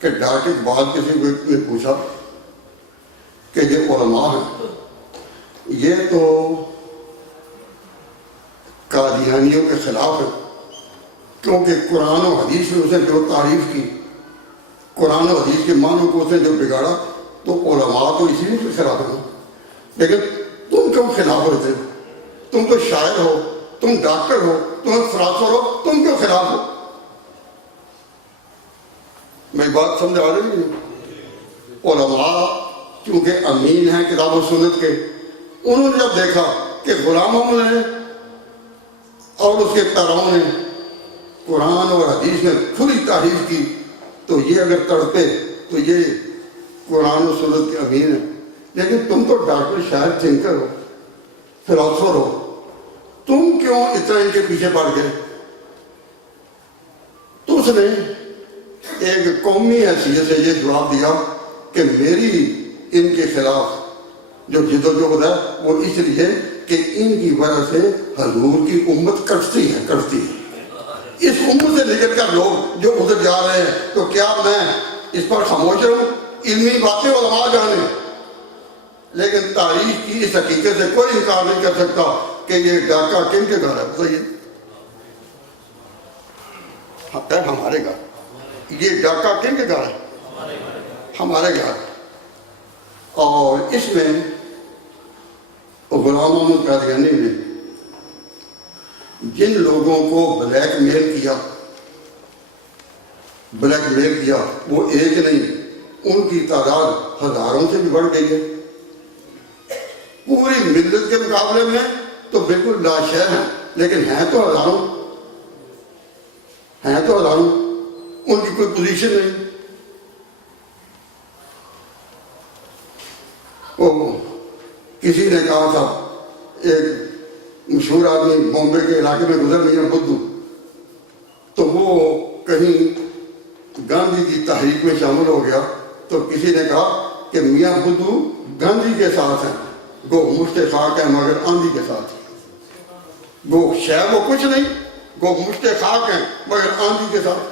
کہ ڈاکٹر اقبال کسی نے پوچھا کہ یہ علماء ہیں یہ تو قادیانیوں کے خلاف ہے، کیونکہ قرآن و حدیث میں اس نے جو تعریف کی، قرآن و حدیث کے معنوں کو اس نے جو بگاڑا، تو علماء تو اسی کے خلاف ہیں۔ لیکن تم کیوں خلاف ہوتے؟ تم تو شاعر ہو، تم ڈاکٹر ہو، تم فلاسفر ہو، تم کیوں خلاف ہو؟ میری بات سمجھ آ رہی ہے؟ علماء چونکہ امین ہیں کتاب و سنت کے، انہوں نے جب دیکھا کہ غلام محمد نے اور اس کے پیرووں نے قرآن اور حدیث میں کھلی تعریف کی، تو یہ اگر تڑپے تو یہ قرآن و سنت کے امین ہیں۔ لیکن تم تو ڈاکٹر، شاعر، تھنکر ہو، فلاسفر ہو، تم کیوں اتنا ان کے پیچھے پڑ گئے؟ تو اس نے ایک قومی حیثیت سے یہ جواب دیا کہ میری ان کے خلاف جو جد و جہد ہے وہ اس لیے کہ ان کی وجہ سے حضور کی امت کٹتی ہے۔ اس امت سے نکل کر لوگ جو ادھر جا رہے ہیں، تو کیا میں اس پر خاموش ہوں؟ علمی باتیں علماء جانے، لیکن تاریخ کی اس حقیقت سے کوئی انکار نہیں کر سکتا کہ یہ ڈاکہ کن کے گھر ہے؟ بتائیے، ہمارے گھر۔ یہ ڈاکہ کن کے گھر ہے؟ ہمارے گھر۔ اور اس میں غلام محمد قادیانی نے جن لوگوں کو بلیک میل کیا وہ ایک نہیں، ان کی تعداد ہزاروں سے بھی بڑھ گئی ہے۔ پوری ملت کے مقابلے میں تو بالکل لاشے ہیں، لیکن ہیں تو ہزاروں، ان کی کوئی پوزیشن نہیں۔ کسی نے کہا تھا، ایک مشہور آدمی بامبے کے علاقے میں گزر میاں بدھو، تو وہ کہیں گاندھی کی تحریک میں شامل ہو گیا، تو کسی نے کہا کہ میاں بدھو گاندھی کے ساتھ ہیں، گو مشت خاک ہے مگر آندھی کے ساتھ، گو شاید وہ کچھ نہیں، گو مشت خاک ہیں مگر آندھی کے ساتھ۔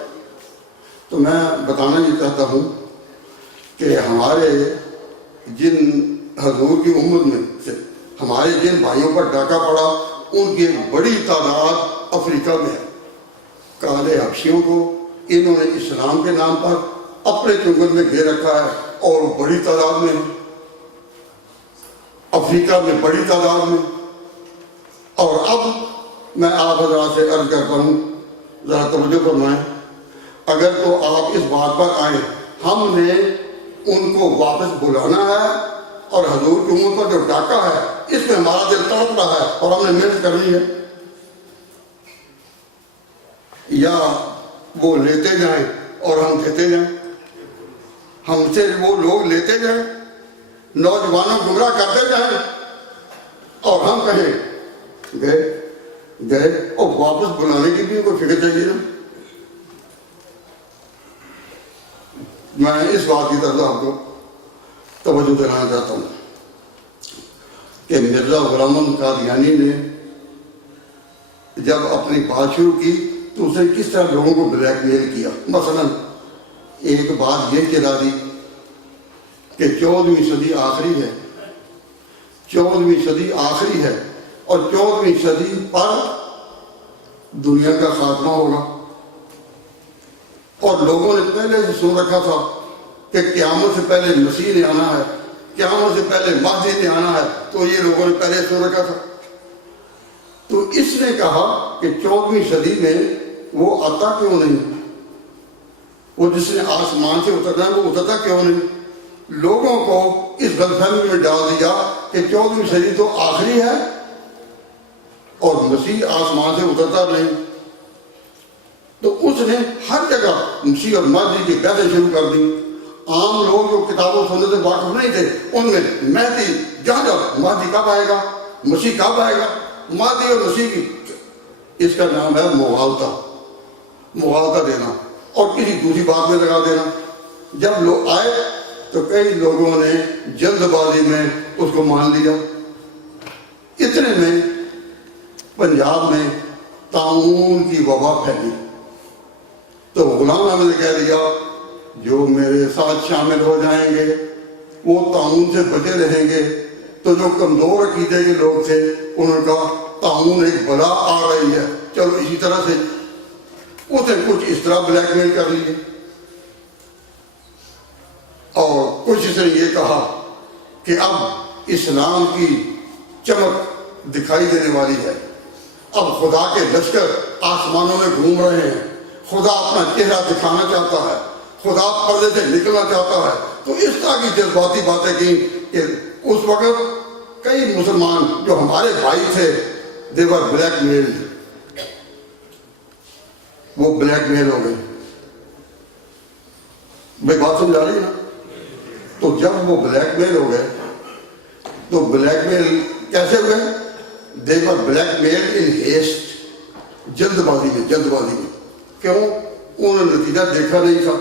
تو میں بتانا یہ چاہتا ہوں کہ ہمارے جن حضور کی امت میں سے ہمارے جن بھائیوں پر ڈاکہ پڑا، ان کی بڑی تعداد افریقہ میں ہے۔ کالے حبشیوں کو انہوں نے اسلام کے نام پر اپنے چنگل میں گھیر رکھا ہے، اور بڑی تعداد میں افریقہ میں، بڑی تعداد میں۔ اور اب میں آپ حضرات سے عرض کرتا ہوں، ذرا توجہ فرمائیں، اگر تو آپ اس بات پر آئیں ہم نے ان کو واپس بلانا ہے، اور حضور کی امت پر جو ڈاکہ ہے اس میں ہمارا دل تڑپ رہا ہے اور ہم نے محنت کرنی ہے، یا وہ لیتے جائیں اور ہم دیتے جائیں، ہم سے وہ لوگ لیتے جائیں، نوجوانوں گمراہ کرتے جائیں، اور ہم کہیں گئے اور واپس بلانے کی بھی کوئی فکر چاہیے نا۔ میں اس بات کی طرف آپ کو توجہ دلانا چاہتا ہوں کہ مرزا غلام محمد قادیانی نے جب اپنی بات شروع کی تو اسے کس طرح لوگوں کو بلیک میل کیا۔ مثلا ایک بات یہ چلا دی کہ 14ویں صدی آخری ہے، 14ویں صدی آخری ہے، اور 14ویں صدی پر دنیا کا خاتمہ ہوگا، اور لوگوں نے پہلے سے سن رکھا تھا کہ قیامت سے پہلے مسیح نے آنا ہے، قیامت سے پہلے مہدی نے آنا ہے، تو یہ لوگوں نے پہلے سن رکھا تھا۔ تو اس نے کہا کہ 14ویں صدی میں وہ آتا کیوں نہیں، وہ جس نے آسمان سے اترنا ہے وہ اترتا کیوں نہیں؟ لوگوں کو اس غلط فہمی میں ڈال دیا کہ 14ویں صدی تو آخری ہے اور مسیح آسمان سے اترتا نہیں۔ تو اس نے ہر جگہ مسیح اور مہدی کی بحثیں شروع کر دی۔ عام لوگ جو کتاب و سنت سے واقف نہیں تھے ان میں مہدی جہاں مہدی کب آئے گا، مسیح کب آئے گا، مہدی اور مسیح کی اس کا نام ہے مغالطہ دینا اور کسی دوسری بات میں لگا دینا۔ جب لوگ آئے تو کئی لوگوں نے جلد بازی میں اس کو مان لیا۔ اتنے میں پنجاب میں طاعون کی وبا پھیلی تو غلام احمد نے کہہ دیا جو میرے ساتھ شامل ہو جائیں گے وہ طاعون سے بچے رہیں گے۔ تو جو کمزور عقیدے کے لوگ تھے انہوں نے کہا طاعون ایک بلا آ رہی ہے، چلو اسی طرح سے اسے کچھ اس طرح بلیک میل کر لیے، اور کچھ اس نے یہ کہا کہ اب اسلام کی چمک دکھائی دینے والی ہے، اب خدا کے لشکر آسمانوں میں گھوم رہے ہیں، خدا اپنا چہرہ دکھانا چاہتا ہے، خدا پردے سے نکلنا چاہتا ہے۔ تو اس طرح کی جذباتی باتیں کی کہ اس وقت کئی مسلمان جو ہمارے بھائی تھے they were بلیک میل، وہ بلیک میل ہو گئے۔ بھائی بات سمجھا رہی ہے نا؟ تو جب وہ بلیک میل ہو گئے تو بلیک میل کیسے ہوئے؟ they were blackmail in haste، جلد بازی میں۔ کیوں؟ انہوں نے نتیجہ دیکھا نہیں تھا،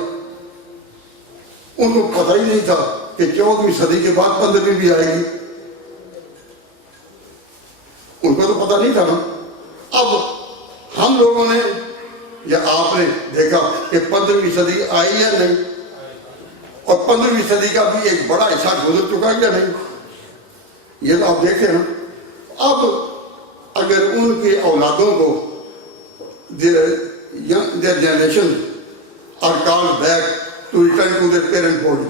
ان کو پتہ ہی نہیں تھا کہ 14ویں صدی کے بعد 15ویں بھی آئے گی، ان کو تو پتہ نہیں تھا نا۔ اب ہم لوگوں نے یا آپ نے دیکھا کہ 15ویں صدی آئی یا نہیں، اور 15ویں صدی کا بھی ایک بڑا حصہ گزر چکا یا نہیں، یہ تو آپ دیکھیں نا۔ اب اگر ان کے اولادوں کو their generation are called back to return to their parent body،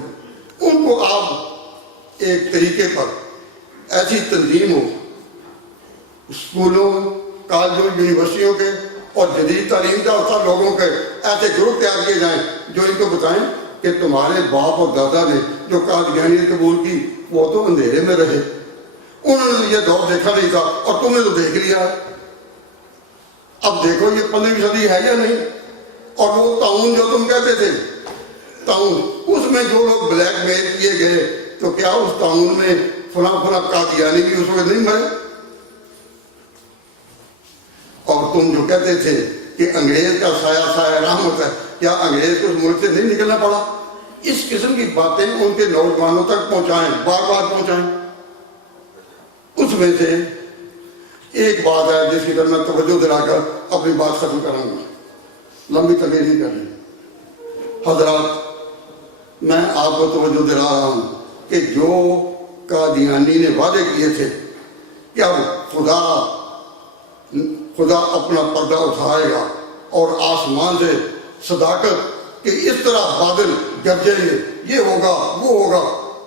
ان کو آپ ایک طریقے پر ایسی تنظیم ہو اسکولوں، کالجوں، یونیورسٹیوں کے اور جدید تعلیم یافتہ لوگوں کے ایسے گروپ تیار کیے جائیں جو ان کو بتائیں کہ تمہارے باپ اور دادا نے جو قادیانیت قبول کی وہ تو اندھیرے میں رہے، انہوں نے یہ دور دیکھا نہیں تھا اور تم نے تو دیکھ لیا۔ اب دیکھو یہ 15ویں صدی ہے یا نہیں، اور وہ طاعون جو تم کہتے تھے طاعون، اس میں جو لوگ بلیک میل کیے گئے تو کیا اس طاعون میں فلاں قادیانی بھی اس وقت نہیں مرے؟ اور تم جو کہتے تھے کہ انگریز کا سایہ رحمت ہے، کیا انگریز کو اس ملک سے نہیں نکلنا پڑا؟ اس قسم کی باتیں ان کے نوجوانوں تک پہنچائیں، بار بار پہنچائیں۔ اس میں سے ایک بات ہے جس کی طرف میں توجہ دلا کر اپنی بات ختم کروں گا، لمبی تقریر نہیں کرنی۔ حضرات، میں آپ کو توجہ دلا رہا ہوں کہ جو قادیانی نے وعدے کیے تھے کہ اب خدا اپنا پردہ اٹھائے گا اور آسمان سے صداقت کہ اس طرح بادل گرجیں گے، یہ ہوگا وہ ہوگا،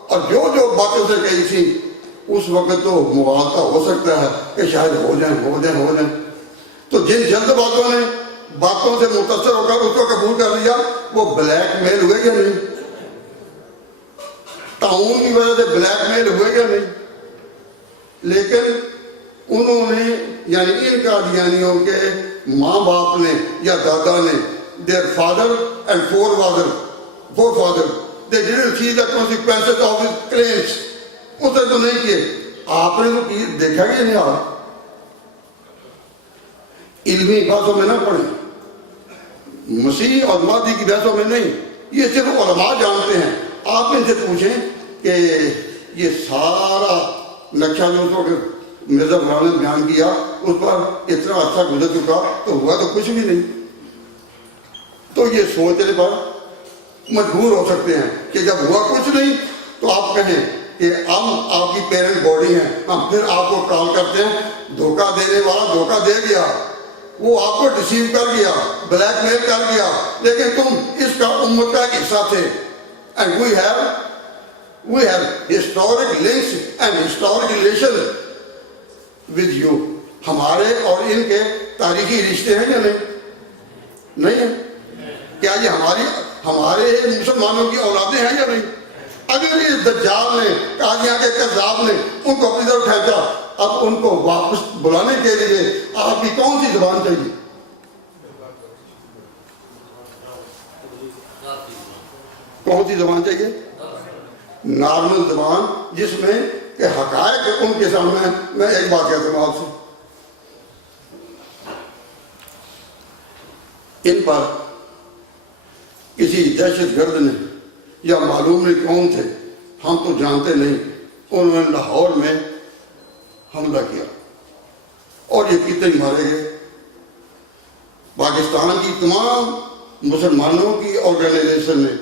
اور جو باتیں سے کہی تھی اس وقت تو مغالطہ ہو سکتا ہے کہ شاید ہو جائیں۔ تو جن جلد بازوں نے باتوں سے متاثر ہو کر اس کو قبول کر لیا وہ بلیک میل ہوئے یا نہیں؟ طاعون کی وجہ سے بلیک میل ہوئے یا نہیں؟ لیکن انہوں نے یعنی ان قادیانیوں کے ماں باپ نے یا دادا نے their father and forefather they didn't see the consequences of his claims، اس نے تو نہیں کیے، آپ نے تو کی دیکھا کہ نہیں؟ آپ علمی باتوں میں نہ پڑھیں، مسیح اور مہدی کی بحثوں میں نہیں، یہ صرف علماء جانتے ہیں۔ آپ ان سے پوچھیں کہ یہ سارا نقشہ جو اس وقت مرزا غلام نے بیان کیا اس پر اتنا اچھا گزر چکا تو ہوا تو کچھ بھی نہیں۔ تو یہ سوچنے پر مجبور ہو سکتے ہیں کہ جب ہوا کچھ نہیں تو آپ کہیں کہ ہم آپ کی پیرنٹ باڈی ہیں، ہم پھر آپ کو کال کرتے ہیں، دھوکہ دینے والا دھوکہ دے گیا، وہ آپ کو ڈسیو کر گیا، بلیک میل کر گیا، لیکن تم اس کا امت کا ایک حصہ تھے۔ And we have historic links and historic relation with you۔ ہمارے اور ان کے تاریخی رشتے ہیں یا نہیں ہیں؟ کیا یہ ہمارے مسلمانوں کی اولادیں ہیں یا نہیں؟ اگر اس دجال نے قادیاں کے کذاب نے ان کو اپنی طرف کھینچا، اب ان کو واپس بلانے کے لیے آپ کی کون سی زبان چاہیے؟ کون سی زبان چاہیے؟ نارمل زبان جس میں کہ حقائق ان کے سامنے۔ میں ایک بات کہتا ہوں آپ سے، ان پر کسی دہشت گرد نے یا معلوم نہیں کون تھے، ہم تو جانتے نہیں، انہوں نے لاہور میں حملہ کیا اور یہ کتنے مارے گئے۔ پاکستان کی تمام مسلمانوں کی آرگنائزیشن نے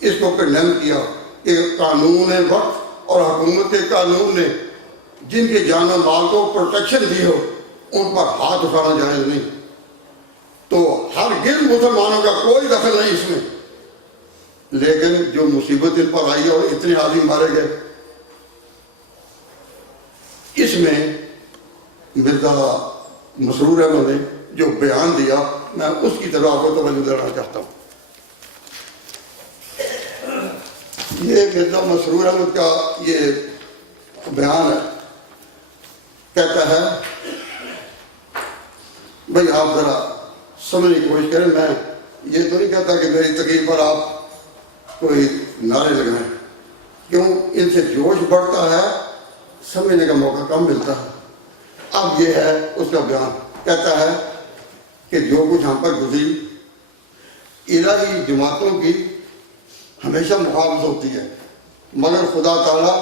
اس کو کنڈیم کیا کہ قانون وقت اور حکومت کے قانون نے جن کے جان و مال کو پروٹیکشن دی ہو ان پر ہاتھ اٹھانا جائز نہیں. تو ہرگز مسلمانوں کا کوئی دخل نہیں اس میں. لیکن جو مصیبت ان پر آئی اور اتنے آدمی مارے گئے، اس میں مرزا مسرور احمد نے جو بیان دیا میں اس کی طرف آپ کو توجہ دلانا چاہتا ہوں. یہ مرزا مسرور احمد کا یہ بیان ہے. کہتا ہے بھائی آپ ذرا سمجھنے کی کوشش کریں، میں یہ تو نہیں کہتا کہ میری تقریر پر آپ کوئی نعرے لگائیں، کیوں ان سے جوش بڑھتا ہے، سمجھنے کا موقع کم ملتا ہے. اب یہ ہے اس کا بیان. کہتا ہے کہ جو کچھ ہم پر گزری الہی جماعتوں کی ہمیشہ مخالفت ہوتی ہے، مگر خدا تعالیٰ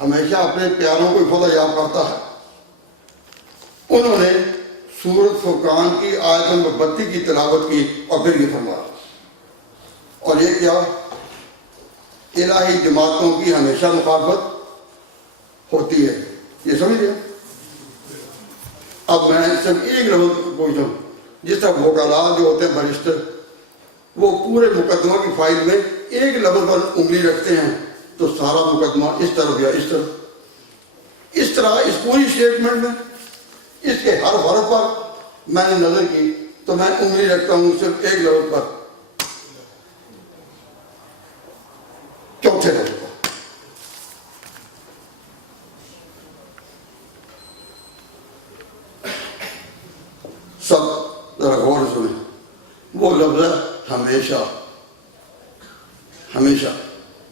ہمیشہ اپنے پیاروں کو فضل یاب کرتا ہے. انہوں نے سورۃ فرقان کی آیت نمبر 32 کی تلاوت کی اور پھر یہ فرمایا، اور یہ کیا؟ الہی جماعتوں کی ہمیشہ مخالفت ہوتی ہے. یہ سمجھ گیا؟ اب میں صرف ایک لفظ پوچھتا ہوں. جس طرح وکلاء جو ہوتے ہیں برسٹر، وہ پورے مقدمہ کی فائل میں ایک لفظ پر انگلی رکھتے ہیں تو سارا مقدمہ اس طرف یا اس طرح اس پوری اسٹیٹمنٹ میں اس کے ہر حرف پر میں نے نظر کی تو میں انگلی رکھتا ہوں صرف ایک لفظ پر، چوتھے لفظ پر. سب ذرا غور سے سنیں. وہ لفظ ہے ہمیشہ. ہمیشہ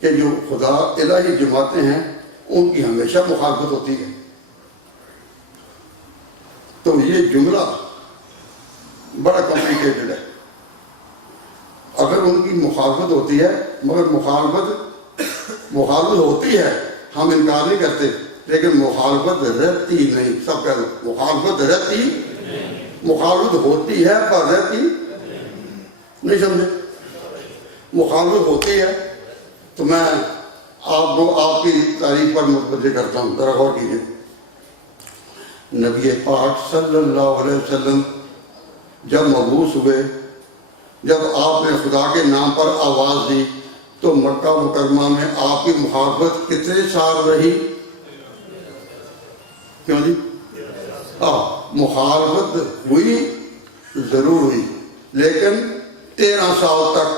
کہ جو خدا الہی جماعتیں ہیں ان کی ہمیشہ مخالفت ہوتی ہے. تو یہ جملہ بڑا کمپلیکیٹڈ ہے. اگر ان کی مخالفت ہوتی ہے، مگر مخالفت ہوتی ہے، ہم انکار نہیں کرتے، لیکن مخالفت رہتی نہیں. سب کہہ دو مخالفت رہتی، مخالفت ہوتی ہے پر رہتی نہیں. سمجھے؟ مخالفت ہوتی ہے تو میں آپ کو آپ کی تعریف پر متوجہ کرتا ہوں. ذرا غور کیجیے. نبی پاک صلی اللہ علیہ وسلم جب مبعوث ہوئے، جب آپ نے خدا کے نام پر آواز دی تو مکہ مکرمہ میں آپ کی مخالفت کتنے سال رہی؟ کیوں جی؟ مخالفت ہوئی، ضرور ہوئی، لیکن 13 سال تک.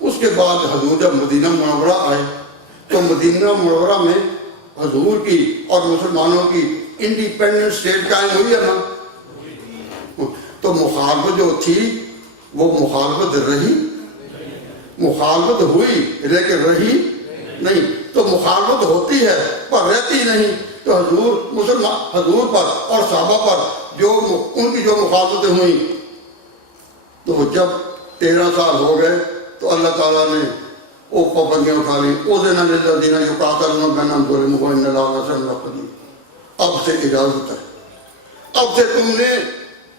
اس کے بعد حضور جب مدینہ منورہ آئے تو مدینہ منورہ میں حضور کی اور مسلمانوں کی انڈیپینڈنٹ اسٹیٹ قائم ہوئی ہے نا. تو مخالفت جو تھی وہ مخالفت رہی، مخالفت ہوئی لیکن رہی نہیں. تو مخالفت ہوتی ہے پر رہتی نہیں. تو حضور پر اور صحابہ پر جو ان کی جو مخالفتیں ہوئیں، تو جب 13 سال ہو گئے تو اللہ تعالیٰ نے وہ پابندیاں اٹھا لیں. اب سے اجازت ہے، اب سے تم نے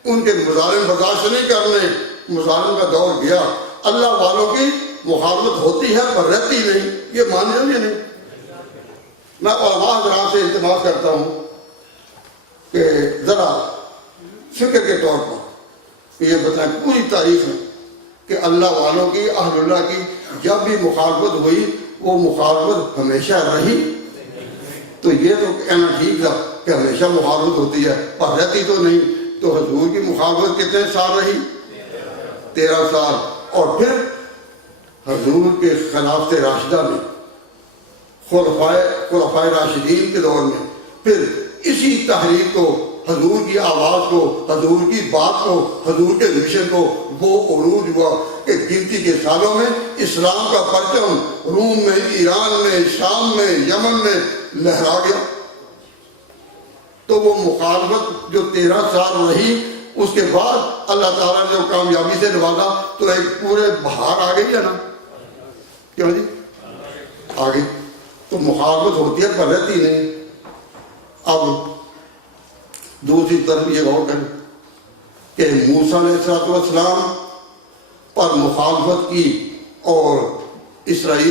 ان کے مظالم برداشت نہیں کرنے. مظالم کا دور گیا. اللہ والوں کی مخالفت ہوتی ہے پر رہتی نہیں. یہ مان لیجیے نہیں. میں علماء حضرات سے التماس کرتا ہوں کہ ذرا فکر کے طور پر یہ بتائیں پوری تاریخ میں کہ اللہ والوں کی، اہل اللہ کی جب بھی مخالفت ہوئی وہ مخالفت ہمیشہ رہی. تو یہ تو کہنا ٹھیک تھا کہ ہمیشہ مخالفت ہوتی ہے پر رہتی تو نہیں. تو حضور کی مخالفت کتنے سال رہی؟ 13 سال. اور پھر حضور کے خلافت راشدہ میں، خلفائے راشدین کے دور میں، پھر اسی تحریک کو، حضور کی آواز کو، حضور کی بات کو، حضور کے مشن کو وہ عروج ہوا کہ گنتی کے سالوں میں اسلام کا پرچم روم میں، ایران میں، شام میں، یمن میں لہرا گیا. تو وہ مخالفت جو 13 سال رہی، اس کے بعد اللہ تعالیٰ نے کامیابی سے نوازا تو ایک پورے بہار آ گئی ہے نا. کیوں جی؟ آگے تو مخالفت ہوتی ہے پر رہتی نہیں. اب دوسری طرف یہ غور کریں کہ موسیٰ علیہ السلام پر مخالفت کی اور اسرائیل